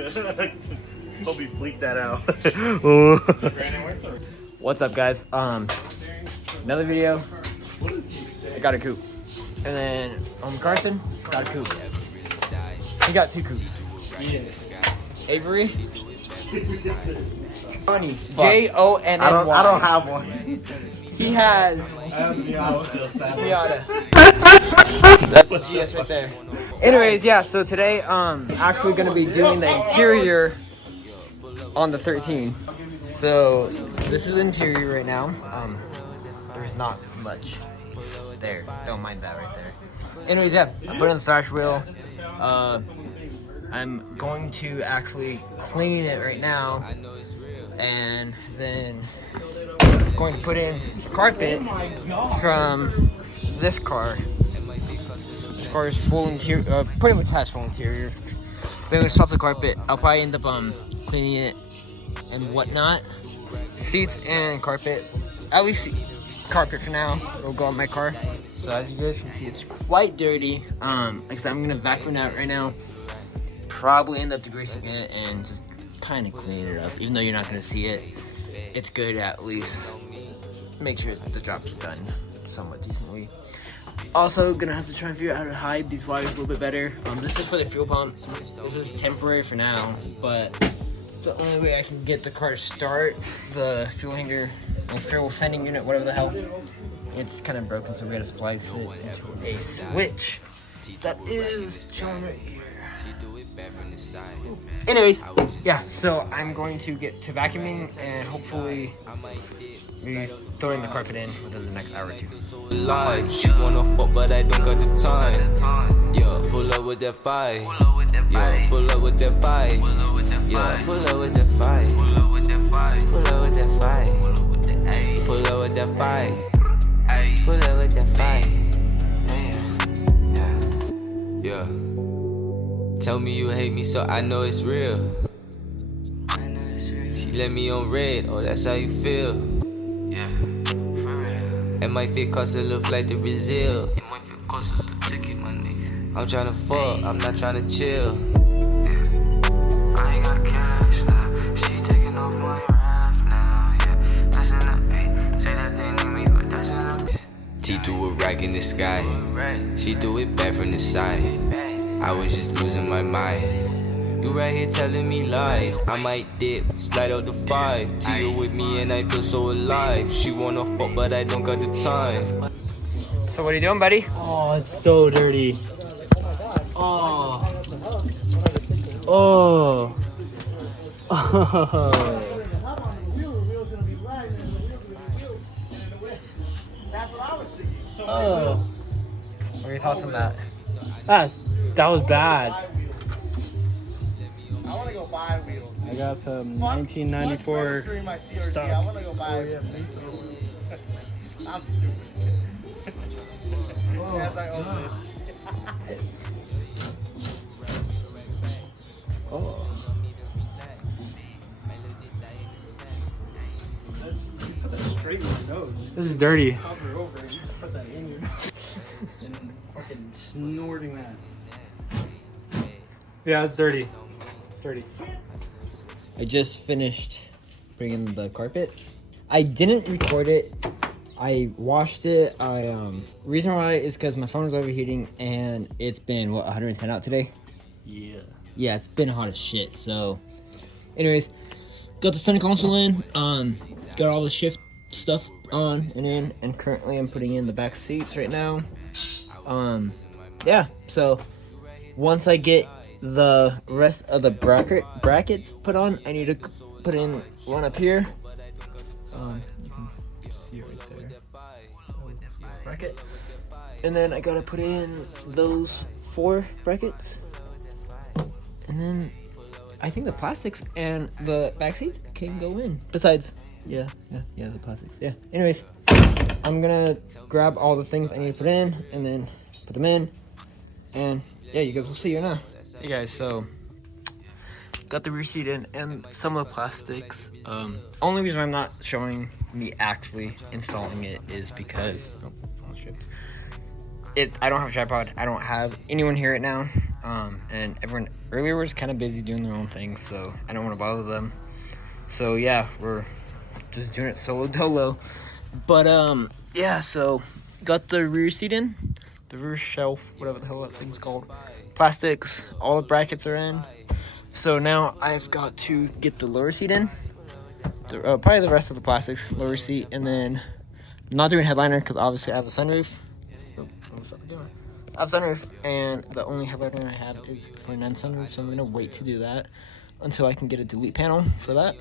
Hope you bleep that out. What's up, guys? Another video. I got a coupe. And then Carson got a coupe. He got 2 coupes. Avery. Johnny. Jony. I don't have one. He has Miata. That's the GS right there. Anyways, yeah, so today actually gonna be doing the interior on the 13. So this is the interior right now. There's not much there. Don't mind that right there. Anyways, yeah, I put in the thrash wheel. I'm going to actually clean it right now, and then going to put in the carpet from this car. This car is full interior, pretty much has full interior. But I'm gonna swap the carpet. I'll probably end up cleaning it and whatnot. Seats and carpet, at least carpet for now. It'll go on my car. So as you guys can see, it's quite dirty. Like I'm gonna vacuum it out right now. Probably end up degreasing it and just kind of clean it up. Even though you're not gonna see it, it's good to at least make sure that the job's done somewhat decently. Also, gonna have to try and figure out how to hide these wires a little bit better. This is for the fuel pump. This is temporary for now, but it's the only way I can get the car to start. The fuel hanger, the fuel sending unit, whatever the hell, it's kind of broken, so we gotta splice it into a switch that is shown right here. Anyways, yeah, so I'm going to get to vacuuming and hopefully be throwing the carpet in within the next hour or 2. Live, she wanna fuck, but I don't got the time. Yeah, pull up with that fight. Yeah, pull up with that fight. Yeah, pull up with that fight. Pull up with that fight. Pull up with that fight. Pull up with that fight. Pull up with that fight. Yeah. Tell me you hate me, so I know it's real. She let me on red, oh that's how you feel. Yeah, for real. And my fit cost a little flight to Brazil. It might be cost a little ticket, my nigga. I'm tryna fuck, I'm not tryna chill. Yeah, I ain't got cash now. She taking off my raft now. Yeah, that's in the say that they need me, but that's in the T threw a rack in the sky. She threw it back from the side. I was just losing my mind. You right here telling me lies. I might dip, slide out the 5. Tia with me and I feel so alive. She wanna fuck, but I don't got the time. So what are you doing, buddy? Oh, it's so dirty. Oh. Oh. Oh. Oh. What are your thoughts on that? That was bad. I want to go buy wheels. I got some 1994 stuff. I want to go buy wheels. I'm stupid. As I open this. Oh. Put that straight in your nose. This is dirty. Cover over and you put that in your nose. And fucking snorting that. Yeah, it's dirty. It's dirty. I just finished bringing the carpet. I didn't record it. I washed it. Reason why is because my phone was overheating and it's been what 110 out today. Yeah, it's been hot as shit. So, anyways, got the center console in. Got all the shift stuff on and in, and currently I'm putting in the back seats right now. Yeah. So once I get the rest of the brackets put on, I need to put in one up here. You can see it right there. Bracket. And then I gotta put in those 4 brackets. And then I think the plastics and the back seats can go in. Besides, yeah, the plastics. Yeah. Anyways, I'm gonna grab all the things I need to put in and then put them in. And yeah, you guys will see here now. Hey guys, so got the rear seat in and some of the plastics. Only reason I'm not showing me actually installing it is because I don't have a tripod. I don't have anyone here right now. And everyone earlier was kind of busy doing their own thing, so I don't want to bother them. So yeah, we're just doing it solo dolo. But yeah, so got the rear seat in, the rear shelf, whatever the hell that thing's called. Plastics, all the brackets are in. So now I've got to get the lower seat in. Probably the rest of the plastics, lower seat, and then I'm not doing headliner because obviously I have a sunroof. I have a sunroof, and the only headliner I have is for non-sunroof, so I'm gonna wait to do that until I can get a delete panel for that.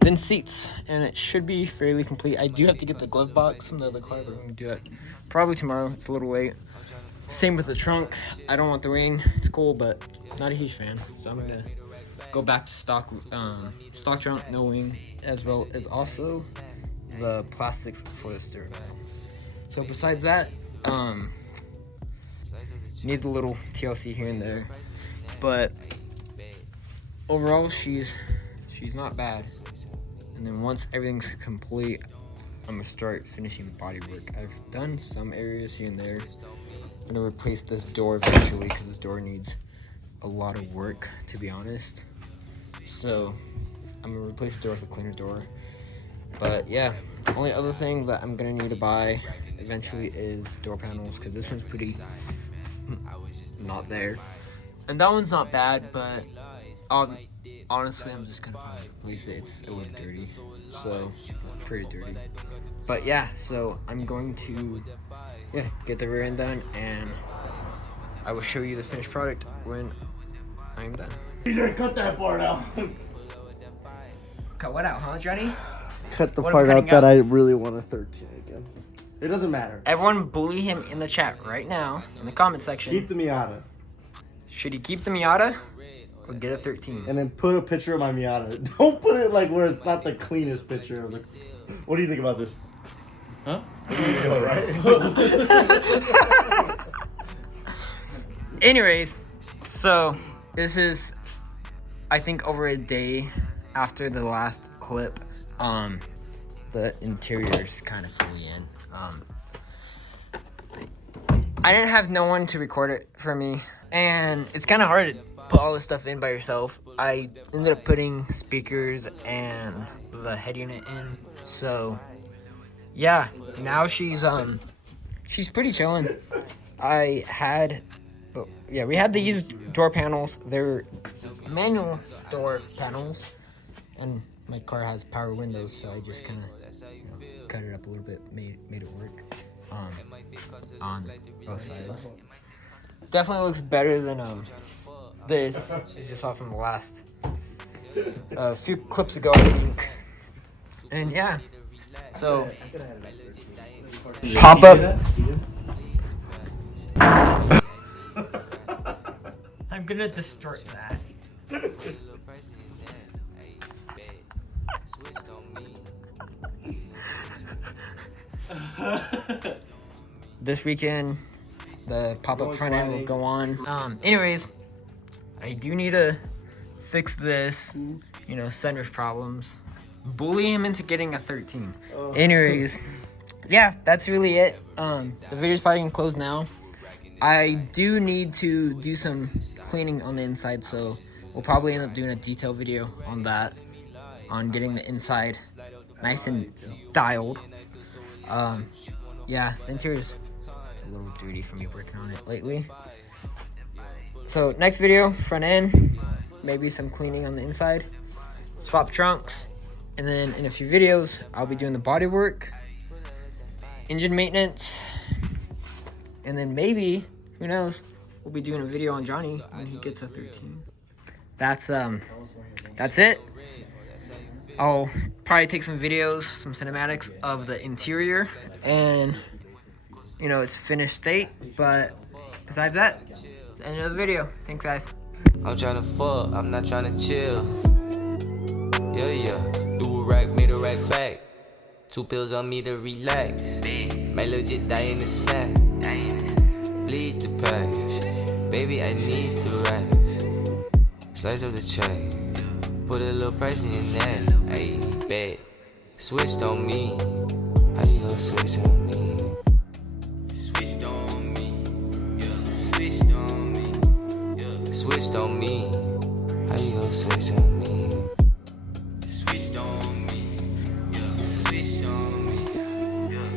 Then seats, and it should be fairly complete. I do have to get the glove box from the other car, but I'm gonna do it probably tomorrow. It's a little late. Same with the trunk. I don't want the wing. It's cool, but not a huge fan. So I'm gonna go back to stock trunk, no wing, as well as also the plastics for the steering wheel. So besides that, needs a little TLC here and there, but overall she's not bad. And then once everything's complete, I'm gonna start finishing body work. I've done some areas here and there. I'm gonna replace this door eventually because this door needs a lot of work, to be honest. So I'm gonna replace the door with a cleaner door. But yeah, only other thing that I'm gonna need to buy eventually is door panels, because this one's pretty not there, and that one's not bad, but honestly I'm just gonna replace it. It's a little dirty, so pretty dirty. But yeah, so I'm going to get the rear end done, and I will show you the finished product when I'm done. He's gonna cut that part out. Cut what out, huh, Johnny? Cut the What part are we out cutting that out? I really want a 13 again. It doesn't matter. Everyone bully him in the chat right now, in the comment section. Keep the Miata. Should he keep the Miata or get a 13? And then put a picture of my Miata. Don't put it like where it's not the cleanest picture of the... What do you think about this? Huh? Right? Anyways, so this is, I think, over a day after the last clip. The interior's kind of fully in. I didn't have no one to record it for me, and it's kind of hard to put all this stuff in by yourself. I ended up putting speakers and the head unit in, so yeah, now she's pretty chilling. We had these door panels. They're manual door panels, and my car has power windows, so I just kind of cut it up a little bit, made it work on both sides. Definitely looks better than this, as you saw from the last few clips ago, I think. And yeah, so pop up. I'm gonna distort that. This weekend, the pop-up front end will go on. Anyways, I do need to fix this, sunroof problems. Bully him into getting a 13. Anyways, yeah, that's really it. The video's probably gonna close now. I do need to do some cleaning on the inside, so we'll probably end up doing a detail video on that, on getting the inside nice and dialed. Yeah, the interior's a little dirty from me working on it lately. So next video, front end, maybe some cleaning on the inside, swap trunks, and then in a few videos, I'll be doing the body work, engine maintenance, and then maybe, who knows, we'll be doing a video on Johnny when he gets a 13. That's it. I'll probably take some videos, some cinematics of the interior and, its finished state. But besides that, it's the end of the video. Thanks, guys. I'm tryna fuck, I'm not tryna chill. Yeah. Do a rack, made a rack back. 2 pills on me to relax. Might legit die in the snack. Bleed the past. Baby, I need the rest. Slice of the check. Put a little price in your neck. Ayy, bet. Switched on me. How you gonna switch on me? switched on me. How you gon' switch on me? Switched on me. Yeah, switched on me. Yeah.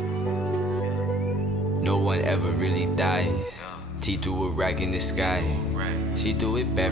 No one ever really dies. T threw a rack in the sky. She threw it back from